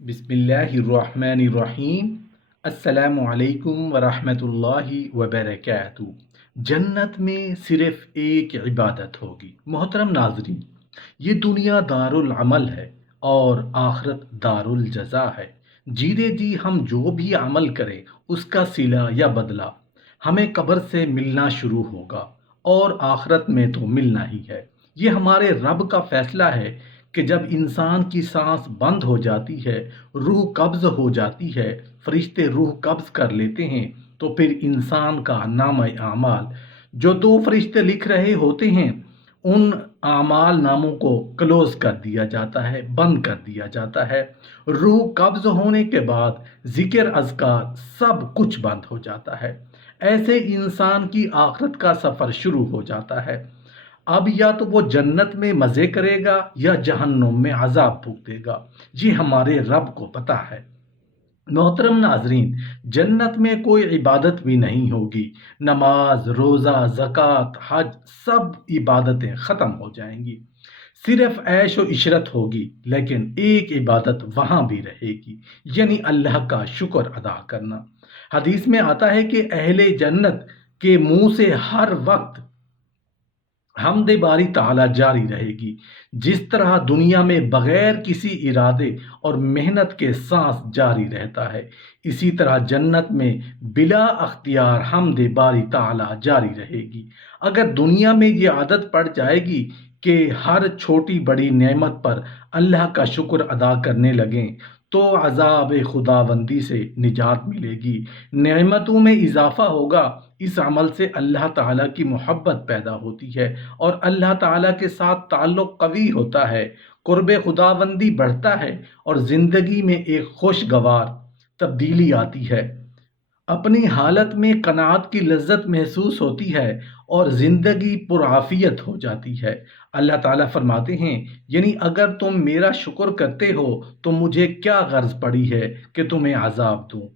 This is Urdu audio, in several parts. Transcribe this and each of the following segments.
بسم اللہ الرحمن الرحیم۔ السلام علیکم ورحمۃ اللہ وبرکاتہ۔ جنت میں صرف ایک عبادت ہوگی۔ محترم ناظرین، یہ دنیا دار العمل ہے اور آخرت دار الجزا ہے۔ جیتے جی ہم جو بھی عمل کریں اس کا صلہ یا بدلہ ہمیں قبر سے ملنا شروع ہوگا اور آخرت میں تو ملنا ہی ہے۔ یہ ہمارے رب کا فیصلہ ہے کہ جب انسان کی سانس بند ہو جاتی ہے، روح قبض ہو جاتی ہے، فرشتے روح قبض کر لیتے ہیں، تو پھر انسان کا نامہ اعمال جو دو فرشتے لکھ رہے ہوتے ہیں ان اعمال ناموں کو کلوز کر دیا جاتا ہے، بند کر دیا جاتا ہے۔ روح قبض ہونے کے بعد ذکر اذکار سب کچھ بند ہو جاتا ہے۔ ایسے انسان کی آخرت کا سفر شروع ہو جاتا ہے۔ اب یا تو وہ جنت میں مزے کرے گا یا جہنم میں عذاب بھوگتے گا، یہ ہمارے رب کو پتہ ہے۔ محترم ناظرین، جنت میں کوئی عبادت بھی نہیں ہوگی۔ نماز، روزہ، زکوٰۃ، حج سب عبادتیں ختم ہو جائیں گی۔ صرف عیش و عشرت ہوگی، لیکن ایک عبادت وہاں بھی رہے گی، یعنی اللہ کا شکر ادا کرنا۔ حدیث میں آتا ہے کہ اہل جنت کے منہ سے ہر وقت حمد باری تعالیٰ جاری رہے گی۔ جس طرح دنیا میں بغیر کسی ارادے اور محنت کے سانس جاری رہتا ہے، اسی طرح جنت میں بلا اختیار حمد باری تعالیٰ جاری رہے گی۔ اگر دنیا میں یہ عادت پڑ جائے گی کہ ہر چھوٹی بڑی نعمت پر اللہ کا شکر ادا کرنے لگیں تو عذاب خداوندی سے نجات ملے گی، نعمتوں میں اضافہ ہوگا۔ اس عمل سے اللہ تعالیٰ کی محبت پیدا ہوتی ہے اور اللہ تعالیٰ کے ساتھ تعلق قوی ہوتا ہے، قرب خداوندی بڑھتا ہے اور زندگی میں ایک خوشگوار تبدیلی آتی ہے۔ اپنی حالت میں قناعت کی لذت محسوس ہوتی ہے اور زندگی پرعافیت ہو جاتی ہے۔ اللہ تعالیٰ فرماتے ہیں، یعنی اگر تم میرا شکر کرتے ہو تو مجھے کیا غرض پڑی ہے کہ تمہیں عذاب دوں۔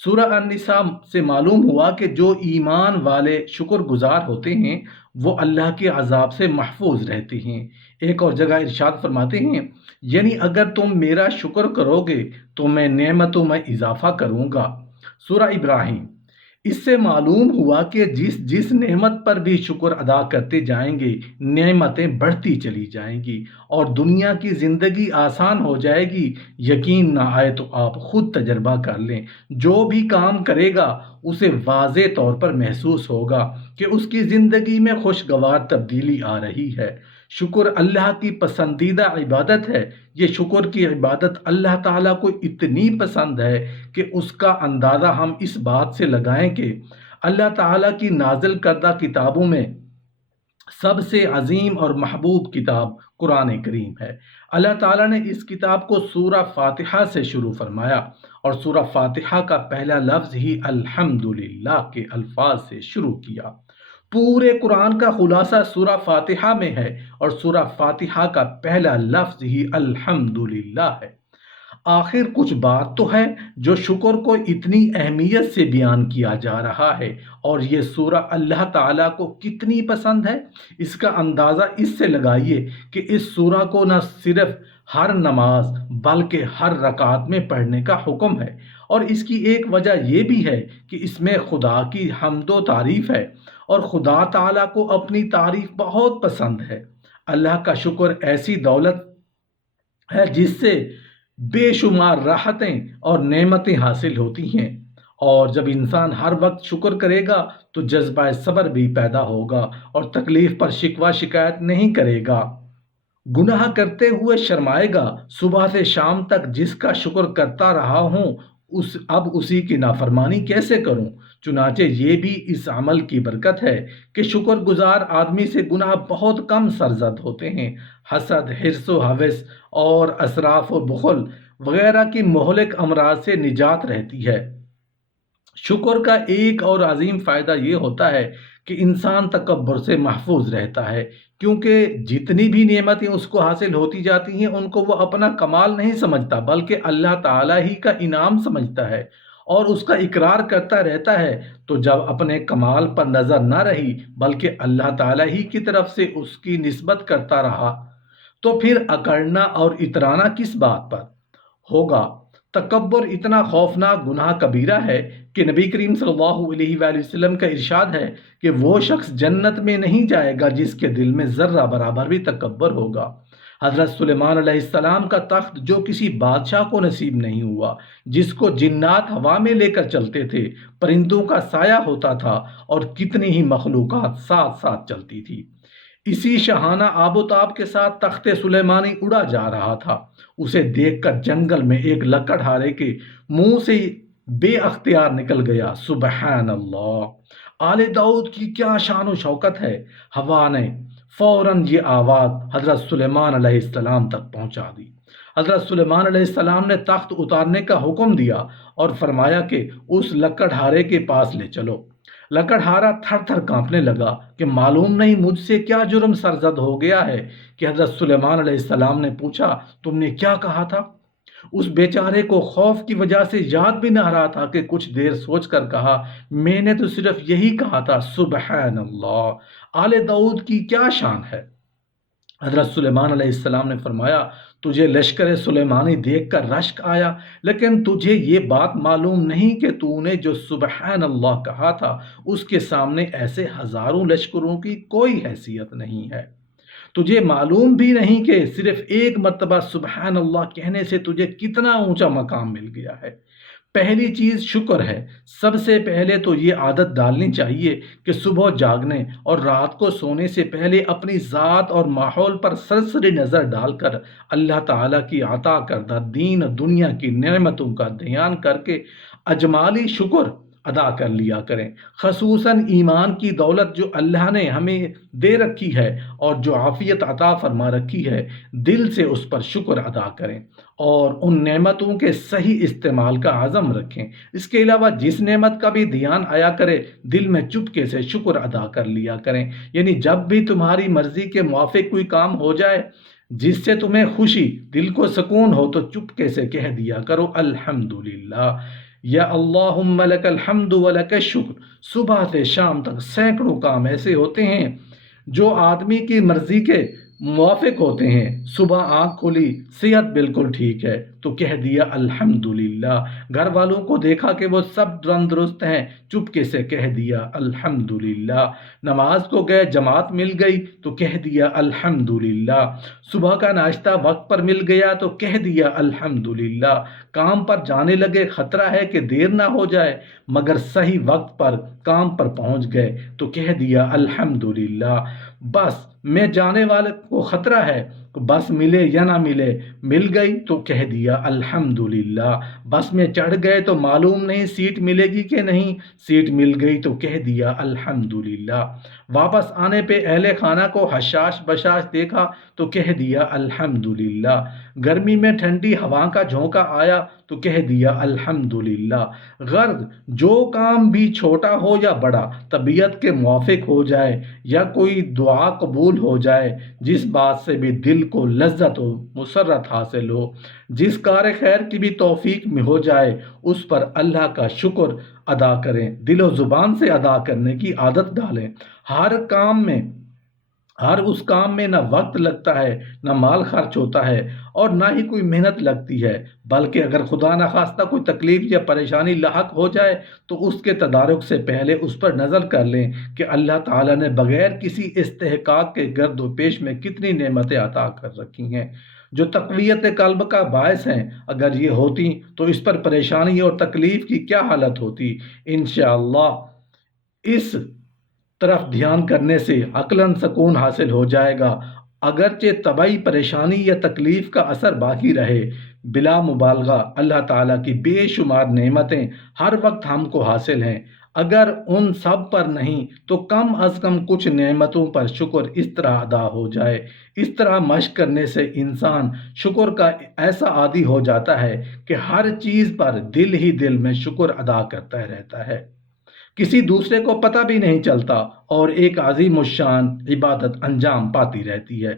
سورہ النساء سے معلوم ہوا کہ جو ایمان والے شکر گزار ہوتے ہیں وہ اللہ کے عذاب سے محفوظ رہتے ہیں۔ ایک اور جگہ ارشاد فرماتے ہیں، یعنی اگر تم میرا شکر کرو گے تو میں نعمتوں میں اضافہ کروں گا۔ سورہ ابراہیم۔ اس سے معلوم ہوا کہ جس جس نعمت پر بھی شکر ادا کرتے جائیں گے نعمتیں بڑھتی چلی جائیں گی اور دنیا کی زندگی آسان ہو جائے گی۔ یقین نہ آئے تو آپ خود تجربہ کر لیں، جو بھی کام کرے گا اسے واضح طور پر محسوس ہوگا کہ اس کی زندگی میں خوشگوار تبدیلی آ رہی ہے۔ شکر اللہ کی پسندیدہ عبادت ہے۔ یہ شکر کی عبادت اللہ تعالیٰ کو اتنی پسند ہے کہ اس کا اندازہ ہم اس بات سے لگائیں کہ اللہ تعالیٰ کی نازل کردہ کتابوں میں سب سے عظیم اور محبوب کتاب قرآن کریم ہے۔ اللہ تعالیٰ نے اس کتاب کو سورہ فاتحہ سے شروع فرمایا اور سورہ فاتحہ کا پہلا لفظ ہی الحمدللہ کے الفاظ سے شروع کیا۔ پورے قرآن کا خلاصہ سورہ فاتحہ میں ہے اور سورہ فاتحہ کا پہلا لفظ ہی الحمدللہ ہے۔ آخر کچھ بات تو ہے جو شکر کو اتنی اہمیت سے بیان کیا جا رہا ہے اور یہ سورہ اللہ تعالیٰ کو کتنی پسند ہے، اس کا اندازہ اس سے لگائیے کہ اس سورہ کو نہ صرف ہر نماز بلکہ ہر رکعت میں پڑھنے کا حکم ہے، اور اس کی ایک وجہ یہ بھی ہے کہ اس میں خدا کی حمد و تعریف ہے اور خدا تعالیٰ کو اپنی تعریف بہت پسند ہے۔ اللہ کا شکر ایسی دولت ہے جس سے بے شمار راحتیں اور نعمتیں حاصل ہوتی ہیں، اور جب انسان ہر وقت شکر کرے گا تو جذبہ صبر بھی پیدا ہوگا اور تکلیف پر شکوہ شکایت نہیں کرے گا، گناہ کرتے ہوئے شرمائے گا۔ صبح سے شام تک جس کا شکر کرتا رہا ہوں اب اسی کی نافرمانی کیسے کروں۔ چنانچہ یہ بھی اس عمل کی برکت ہے کہ شکر گزار آدمی سے گناہ بہت کم سرزد ہوتے ہیں۔ حسد، حرص و ہوس اور اسراف و بخل وغیرہ کی مہلک امراض سے نجات رہتی ہے۔ شکر کا ایک اور عظیم فائدہ یہ ہوتا ہے کہ انسان تکبر سے محفوظ رہتا ہے، کیونکہ جتنی بھی نعمتیں اس کو حاصل ہوتی جاتی ہیں ان کو وہ اپنا کمال نہیں سمجھتا بلکہ اللہ تعالیٰ ہی کا انعام سمجھتا ہے اور اس کا اقرار کرتا رہتا ہے۔ تو جب اپنے کمال پر نظر نہ رہی بلکہ اللہ تعالیٰ ہی کی طرف سے اس کی نسبت کرتا رہا تو پھر اکڑنا اور اترانا کس بات پر۔ ہوگا۔ تکبر اتنا خوفناک گناہ کبیرہ ہے کہ نبی کریم صلی اللہ علیہ وآلہ وسلم کا ارشاد ہے کہ وہ شخص جنت میں نہیں جائے گا جس کے دل میں ذرہ برابر بھی تکبر ہوگا۔ حضرت سلیمان علیہ السلام کا تخت جو کسی بادشاہ کو نصیب نہیں ہوا، جس کو جنات ہوا میں لے کر چلتے تھے، پرندوں کا سایہ ہوتا تھا اور کتنی ہی مخلوقات ساتھ ساتھ چلتی تھی، اسی شاہانہ آب و تاب کے ساتھ تخت سلیمانی اڑا جا رہا تھا۔ اسے دیکھ کر جنگل میں ایک لکڑہارے کے منہ سے بے اختیار نکل گیا، سبحان اللہ! آل داؤد کی کیا شان و شوکت ہے! ہوا نے فوراً یہ آواز حضرت سلیمان علیہ السلام تک پہنچا دی۔ حضرت سلیمان علیہ السلام نے تخت اتارنے کا حکم دیا اور فرمایا کہ اس لکڑہارے کے پاس لے چلو۔ لکڑہارا تھر تھر کانپنے لگا کہ معلوم نہیں مجھ سے کیا جرم سرزد ہو گیا ہے کہ حضرت سلیمان علیہ السلام نے پوچھا، تم نے کیا کہا تھا؟ اس بیچارے کو خوف کی وجہ سے یاد بھی نہ رہا تھا کہ کچھ دیر سوچ کر کہا، میں نے تو صرف یہی کہا تھا، سبحان اللہ! آل داؤد کی کیا شان ہے! حضرت سلیمان علیہ السلام نے فرمایا، تجھے لشکر سلیمانی دیکھ کر رشک آیا، لیکن تجھے یہ بات معلوم نہیں کہ تو نے جو سبحان اللہ کہا تھا اس کے سامنے ایسے ہزاروں لشکروں کی کوئی حیثیت نہیں ہے۔ تجھے معلوم بھی نہیں کہ صرف ایک مرتبہ سبحان اللہ کہنے سے تجھے کتنا اونچا مقام مل گیا ہے۔ پہلی چیز شکر ہے۔ سب سے پہلے تو یہ عادت ڈالنی چاہیے کہ صبح جاگنے اور رات کو سونے سے پہلے اپنی ذات اور ماحول پر سرسری نظر ڈال کر اللہ تعالیٰ کی عطا کردہ دین اور دنیا کی نعمتوں کا دھیان کر کے اجمالی شکر ادا کر لیا کریں، خصوصاً ایمان کی دولت جو اللہ نے ہمیں دے رکھی ہے اور جو عافیت عطا فرما رکھی ہے، دل سے اس پر شکر ادا کریں اور ان نعمتوں کے صحیح استعمال کا عزم رکھیں۔ اس کے علاوہ جس نعمت کا بھی دھیان آیا کرے، دل میں چپکے سے شکر ادا کر لیا کریں، یعنی جب بھی تمہاری مرضی کے موافق کوئی کام ہو جائے جس سے تمہیں خوشی، دل کو سکون ہو، تو چپکے سے کہہ دیا کرو، الحمدللہ، یا اللہم لک الحمد ولک الشکر۔ صبح سے شام تک سینکڑوں کام ایسے ہوتے ہیں جو آدمی کی مرضی کے موافق ہوتے ہیں۔ صبح آنکھ کھلی، صحت بالکل ٹھیک ہے تو کہہ دیا الحمدللہ، گھر والوں کو دیکھا کہ وہ سب تندرست ہیں، چپکے سے کہہ دیا الحمدللہ، نماز کو گئے جماعت مل گئی تو کہہ دیا الحمدللہ، صبح کا ناشتہ وقت پر مل گیا تو کہہ دیا الحمدللہ، کام پر جانے لگے، خطرہ ہے کہ دیر نہ ہو جائے مگر صحیح وقت پر کام پر پہنچ گئے تو کہہ دیا الحمدللہ، بس میں جانے والے کو خطرہ ہے بس ملے یا نہ ملے، مل گئی تو کہہ دیا الحمدللہ، بس میں چڑھ گئے تو معلوم نہیں سیٹ ملے گی کہ نہیں، سیٹ مل گئی تو کہہ دیا الحمدللہ، واپس آنے پہ اہل خانہ کو حشاش بشاش دیکھا تو کہہ دیا الحمدللہ، گرمی میں ٹھنڈی ہوا کا جھونکا آیا تو کہہ دیا الحمدللہ۔ غرض جو کام بھی چھوٹا ہو یا بڑا طبیعت کے موافق ہو جائے یا کوئی دعا قبول ہو جائے، جس بات سے بھی دل کو لذت و مسرت حاصل ہو، جس کار خیر کی بھی توفیق میں ہو جائے، اس پر اللہ کا شکر ادا کریں، دل و زبان سے ادا کرنے کی عادت ڈالیں۔ ہر اس کام میں نہ وقت لگتا ہے، نہ مال خرچ ہوتا ہے اور نہ ہی کوئی محنت لگتی ہے، بلکہ اگر خدا نخواستہ کوئی تکلیف یا پریشانی لاحق ہو جائے تو اس کے تدارک سے پہلے اس پر نظر کر لیں کہ اللہ تعالیٰ نے بغیر کسی استحقاق کے گرد و پیش میں کتنی نعمتیں عطا کر رکھی ہیں جو تقویت قلب کا باعث ہیں۔ اگر یہ ہوتی تو اس پر پریشانی اور تکلیف کی کیا حالت ہوتی۔ انشاءاللہ اس طرف دھیان کرنے سے عقلاً سکون حاصل ہو جائے گا، اگرچہ طبعی پریشانی یا تکلیف کا اثر باقی رہے۔ بلا مبالغہ اللہ تعالیٰ کی بے شمار نعمتیں ہر وقت ہم کو حاصل ہیں، اگر ان سب پر نہیں تو کم از کم کچھ نعمتوں پر شکر اس طرح ادا ہو جائے۔ اس طرح مشق کرنے سے انسان شکر کا ایسا عادی ہو جاتا ہے کہ ہر چیز پر دل ہی دل میں شکر ادا کرتا رہتا ہے، کسی دوسرے کو پتہ بھی نہیں چلتا اور ایک عظیم الشان عبادت انجام پاتی رہتی ہے۔